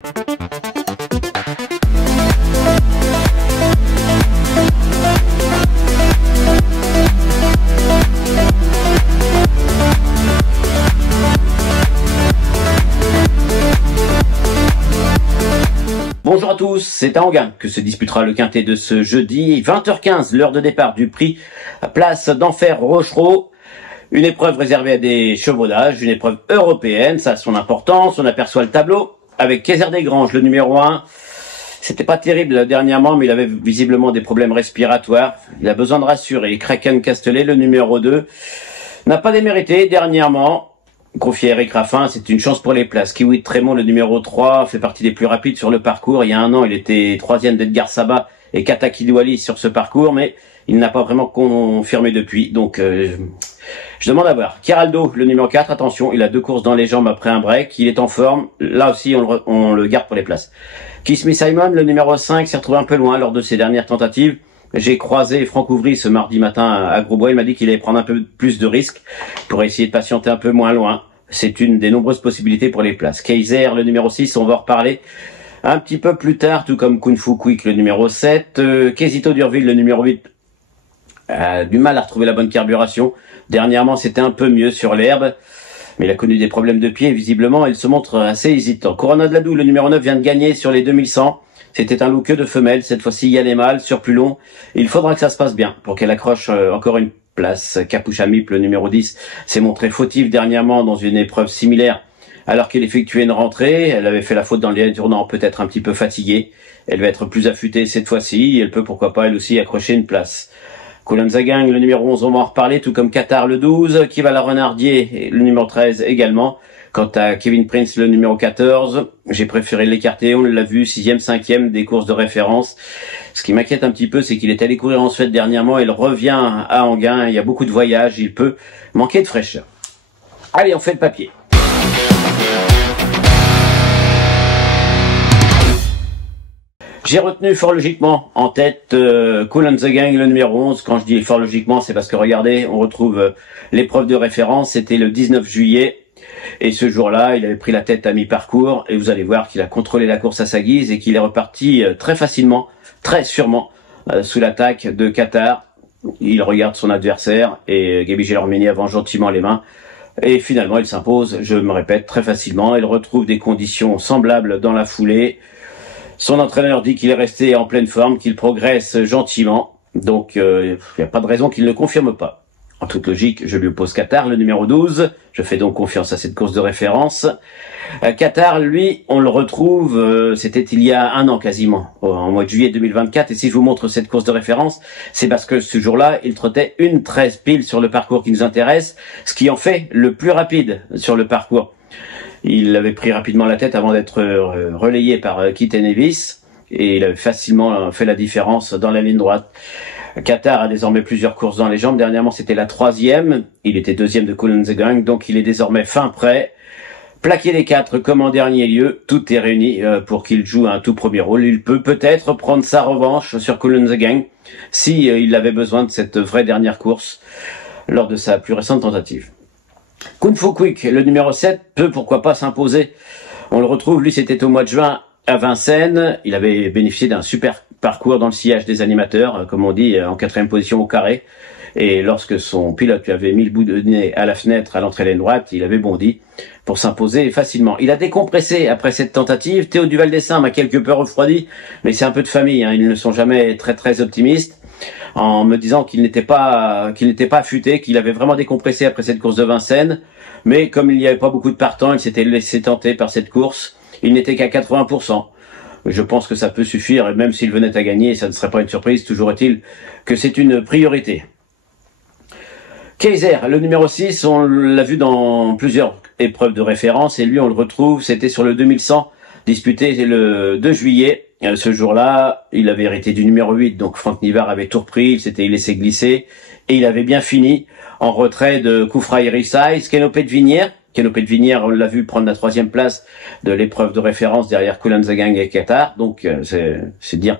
Bonjour à tous, c'est à Enghien que se disputera le quintet de ce jeudi, 20h15, l'heure de départ du prix Place d'Enfer Rochereau. Une épreuve réservée à des chevaudages, une épreuve européenne, ça a son importance. On aperçoit le tableau avec Kayser Desgranges, le numéro 1. C'était pas terrible dernièrement, mais il avait visiblement des problèmes respiratoires. Il a besoin de rassurer. Kraken Castellet, le numéro 2, n'a pas démérité dernièrement. Confié à Eric Raffin, c'est une chance pour les places. Kiwi de Trémont, le numéro 3, fait partie des plus rapides sur le parcours. Il y a un an, il était troisième d'Edgar Sabat et Kataki Douali sur ce parcours, mais il n'a pas vraiment confirmé depuis. Donc, je demande à voir. Kiraldo, le numéro 4, attention, il a 2 courses dans les jambes après un break. Il est en forme. Là aussi, on le garde pour les places. Kiss Me Simon, le numéro 5, s'est retrouvé un peu loin lors de ses dernières tentatives. J'ai croisé Franck Ouvry ce mardi matin à Grosbois. Il m'a dit qu'il allait prendre un peu plus de risques pour essayer de patienter un peu moins loin. C'est une des nombreuses possibilités pour les places. Kayser, le numéro 6, on va en reparler un petit peu plus tard, tout comme Kung Fu Quick, le numéro 7. Quesito d'Urville, le numéro 8, a du mal à retrouver la bonne carburation. Dernièrement, c'était un peu mieux sur l'herbe, mais il a connu des problèmes de pied, visiblement, il se montre assez hésitant. Corona de la Doue, le numéro 9, vient de gagner sur les 2100. C'était un loup que de femelle. Cette fois-ci, il y a les mâles sur plus long. Il faudra que ça se passe bien pour qu'elle accroche encore une place. Capucha Mip, le numéro 10, s'est montré fautif dernièrement dans une épreuve similaire alors qu'elle effectuait une rentrée. Elle avait fait la faute dans les tournants, peut-être un petit peu fatiguée. Elle va être plus affûtée cette fois-ci. Elle peut, pourquoi pas, elle aussi, accrocher une place. Coulanzagang, le numéro 11, on va en reparler, tout comme Qatar, le 12, Kivala Renardier, le numéro 13 également. Quant à Kevin Prince, le numéro 14, j'ai préféré l'écarter, on l'a vu, 6e, 5e des courses de référence. Ce qui m'inquiète un petit peu, c'est qu'il est allé courir en Suède dernièrement, il revient à Enghien, il y a beaucoup de voyages, il peut manquer de fraîcheur. Allez, on fait le papier. J'ai retenu fort logiquement en tête Cool and the Gang, le numéro 11. Quand je dis fort logiquement, c'est parce que regardez, on retrouve l'épreuve de référence, c'était le 19 juillet. Et ce jour-là, il avait pris la tête à mi-parcours et vous allez voir qu'il a contrôlé la course à sa guise et qu'il est reparti très facilement, très sûrement, sous l'attaque de Qatar. Il regarde son adversaire et Gaby Gelormini avance gentiment les mains. Et finalement, il s'impose, je me répète, très facilement. Il retrouve des conditions semblables dans la foulée. Son entraîneur dit qu'il est resté en pleine forme, qu'il progresse gentiment. Donc, il n'y a pas de raison qu'il ne confirme pas. En toute logique, je lui oppose Qatar, le numéro 12. Je fais donc confiance à cette course de référence. Qatar, lui, on le retrouve, c'était il y a un an quasiment, en mois de juillet 2024. Et si je vous montre cette course de référence, c'est parce que ce jour-là, il trottait une 13 piles sur le parcours qui nous intéresse, ce qui en fait le plus rapide sur le parcours. Il avait pris rapidement la tête avant d'être relayé par Keaton Nevis. Et il avait facilement fait la différence dans la ligne droite. Qatar a désormais plusieurs courses dans les jambes. Dernièrement, c'était la 3e. Il était 2e de Cool and the Gang, donc il est désormais fin prêt. Plaquer les 4 comme en dernier lieu, tout est réuni pour qu'il joue un tout premier rôle. Il peut peut-être prendre sa revanche sur Cool and the Gang si il avait besoin de cette vraie dernière course lors de sa plus récente tentative. Kung Fu Quick, le numéro 7, peut pourquoi pas s'imposer. On le retrouve, lui c'était au mois de juin à Vincennes. Il avait bénéficié d'un super parcours dans le sillage des animateurs, comme on dit, en 4e position au carré. Et lorsque son pilote lui avait mis le bout de nez à la fenêtre à l'entrée ligne droite, il avait bondi pour s'imposer facilement. Il a décompressé après cette tentative. Théo Duval-Dessin m'a quelque peu refroidi, mais c'est un peu de famille, hein. Ils ne sont jamais très optimistes, en me disant qu'il n'était pas affûté, qu'il avait vraiment décompressé après cette course de Vincennes. Mais comme il n'y avait pas beaucoup de partants, il s'était laissé tenter par cette course. Il n'était qu'à 80%. Je pense que ça peut suffire, et même s'il venait à gagner, ça ne serait pas une surprise. Toujours est-il que c'est une priorité. Kayser, le numéro 6, on l'a vu dans plusieurs épreuves de référence, et lui on le retrouve, c'était sur le 2100, disputé le 2 juillet. Ce jour-là, il avait hérité du numéro 8, donc Franck Nivard avait tout repris, il s'était laissé glisser, et il avait bien fini en retrait de Koufra Resize. Canopée de Vinière, on l'a vu prendre la 3e place de l'épreuve de référence derrière Cool and the Gang et Qatar, donc c'est dire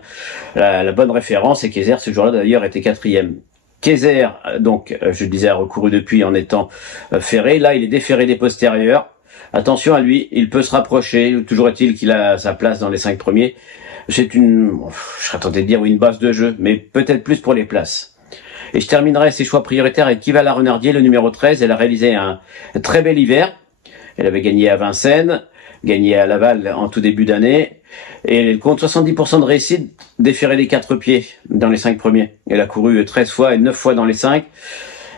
la bonne référence, et Kayser ce jour-là d'ailleurs était 4e. Kayser, donc je le disais, a recouru depuis en étant ferré. Là, il est déferré des postérieurs. Attention à lui, il peut se rapprocher. Toujours est-il qu'il a sa place dans les 5 premiers. C'est je serais tenté de dire une base de jeu, mais peut-être plus pour les places. Et je terminerai ses choix prioritaires avec Kivala Renardier, le numéro 13. Elle a réalisé un très bel hiver. Elle avait gagné à Vincennes, gagné à Laval en tout début d'année. Et elle compte 70% de réussite, déféré des 4 pieds dans les 5 premiers. Elle a couru 13 fois et 9 fois dans les 5.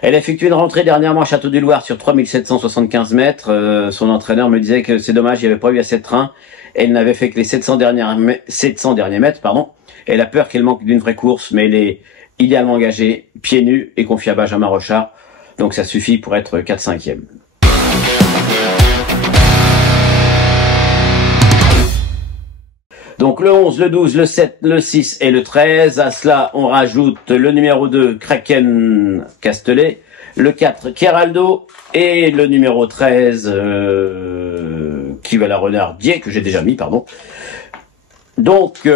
Elle a effectué une rentrée dernièrement à Château-du-Loir sur 3775 mètres. Son entraîneur me disait que c'est dommage, il n'y avait pas eu assez de train. Elle n'avait fait que les 700 derniers mètres, pardon. Elle a peur qu'elle manque d'une vraie course, mais elle est idéalement engagée, pieds nus et confiée à Benjamin Rochard. Donc ça suffit pour être 4-5e. Donc le 11, le 12, le 7, le 6 et le 13. À cela, on rajoute le numéro 2, Kraken Castellet, le 4, Keraldo, et le numéro 13, Kivala Renardier, que j'ai déjà mis, pardon. Donc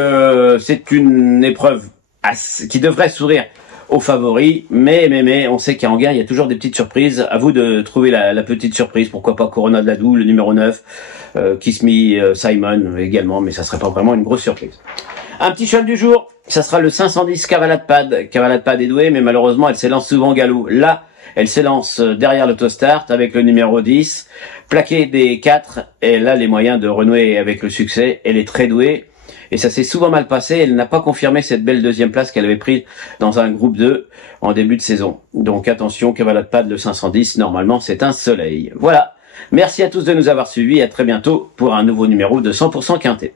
c'est une épreuve qui devrait sourire aux favoris, mais on sait qu'en gain, il y a toujours des petites surprises. À vous de trouver la petite surprise. Pourquoi pas Corona de la Doue, le numéro 9, Kiss Me Simon également, mais ça serait pas vraiment une grosse surprise. Un petit cheval du jour, ça sera le 510 Cavalade Pad. Cavalade Pad est douée, mais malheureusement, elle s'élance souvent au galop. Là, elle s'élance derrière l'autostart avec le numéro 10, plaqué des 4. Elle a les moyens de renouer avec le succès. Elle est très douée. Et ça s'est souvent mal passé, elle n'a pas confirmé cette belle deuxième place qu'elle avait prise dans un groupe 2 en début de saison. Donc attention, Cavalade Pad, le 510, normalement c'est un soleil. Voilà, merci à tous de nous avoir suivis, à très bientôt pour un nouveau numéro de 100% Quintet.